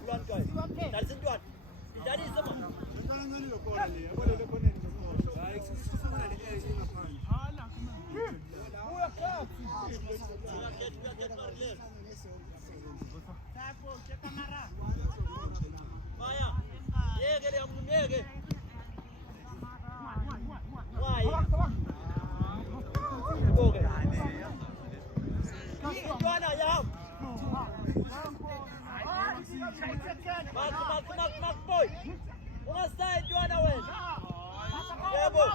Bulan guys. Dari sentuhan. Jadi semua. Mark boy. Una side Joanna win. Yeah boy.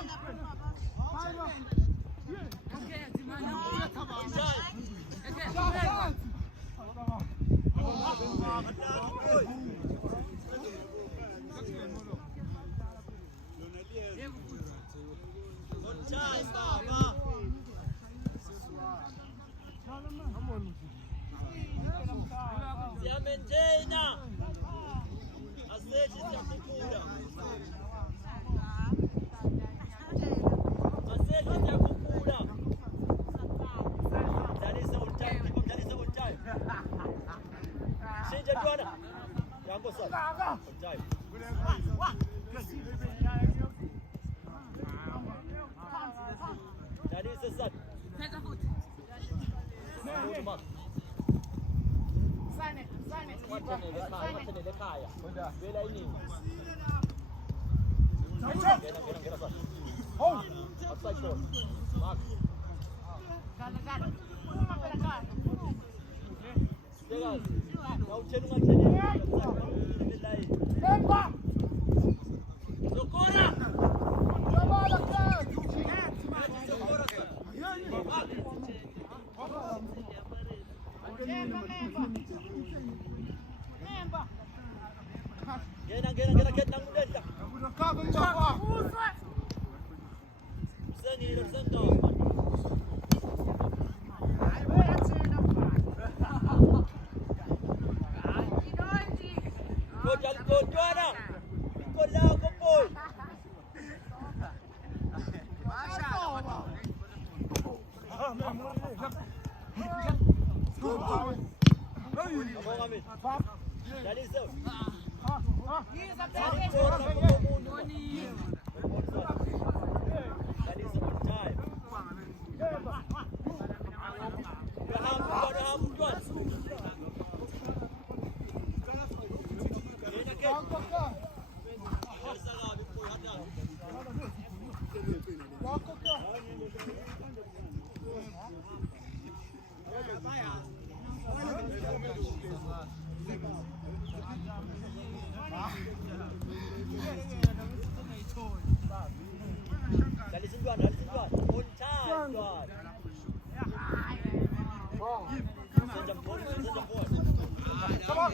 Siamenjena. Aseti siakukura. Aseti siakukura. Jadi sesat. Macam ni dia kaya. Bela ini. Kena. Outside goal. Mark. Jangan. Kau cenderung macam ni. Tembak. Sokora. Gena ketang muda dah. Seni tersengkau. Gol juara. Gol lau kumpul. Abang Amin. Jadi so. Dari sentuhan. Puncan tuan. Sejemput. Come on.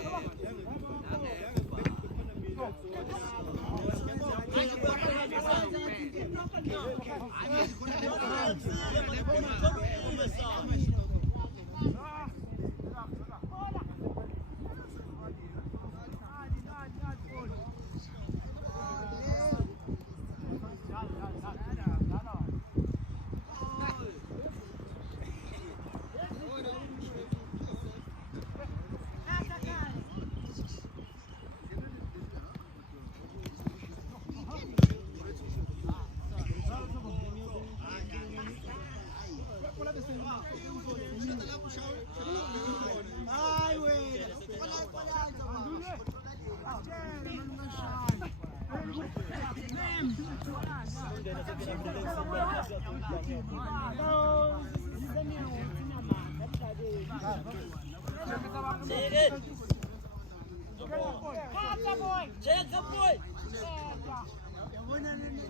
Check up boy.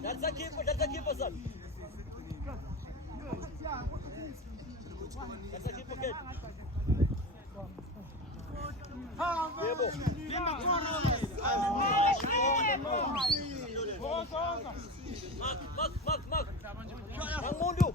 That's a keeper son. That's a keeper kid. Yebo. Mak. Ang mundo.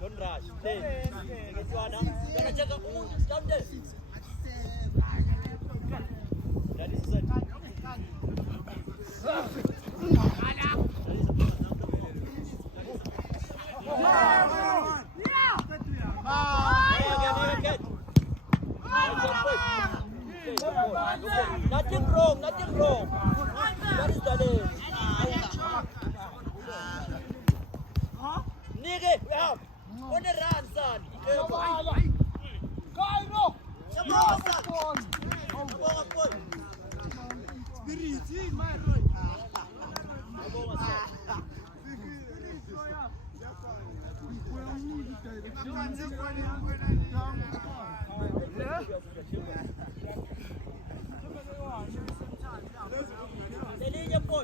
Don't rush. Stay. Jangan jaga umur. Stand there. That is it. Nothing wrong. Nothing wrong. That is the name. Nigga, we have. On the run, son. Cairo! Selinha, pô.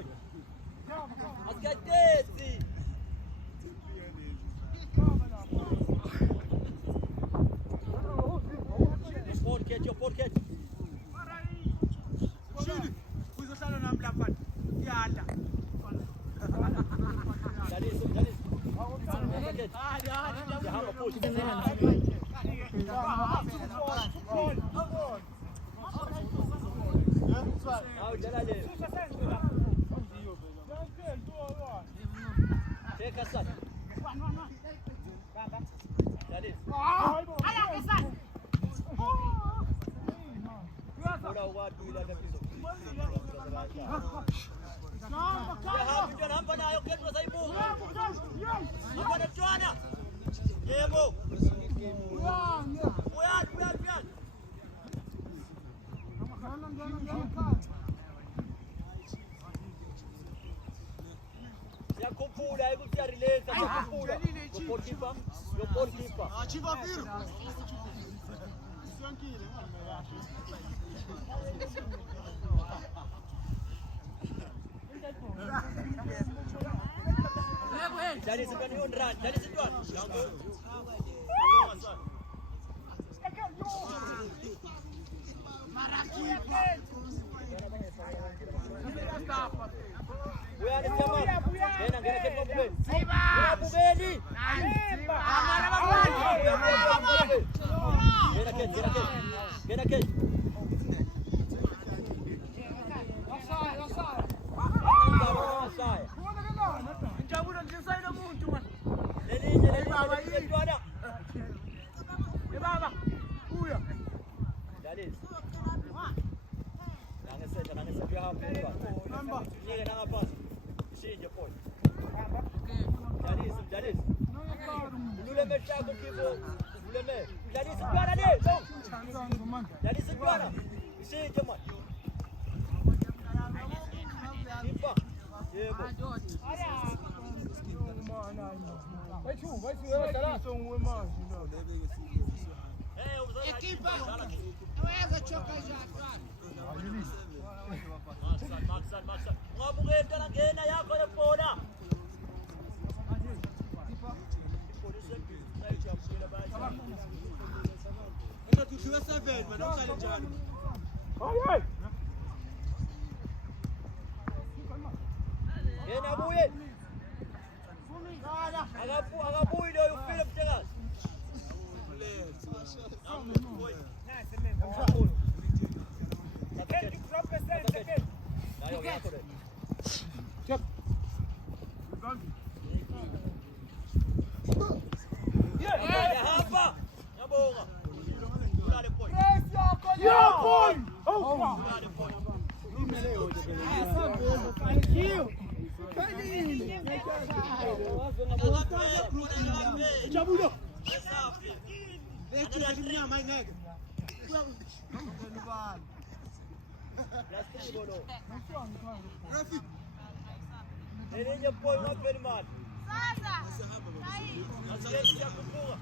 As cadências. Porquê? Chile, usosana na mlapa. Yala. Dalis. Hadi. Push. Take a shot. Dalis. Dari sebelah undran, dari sejuan. Buya ni siapa? Gena ke Bubeli. Bubeli. Gena ke. Equipa, não é da choca já. Maksan. Ngabungin ka ng gena yako na pona. Enggak tujuh seven, mana usah jalan. Gena buin. Agapuin daw yung Philip Tegas. Plastic bolo. Rafi. Elinye boy ngapeli mali. Sasa. Asahamba baba. Asiyenza kufunga.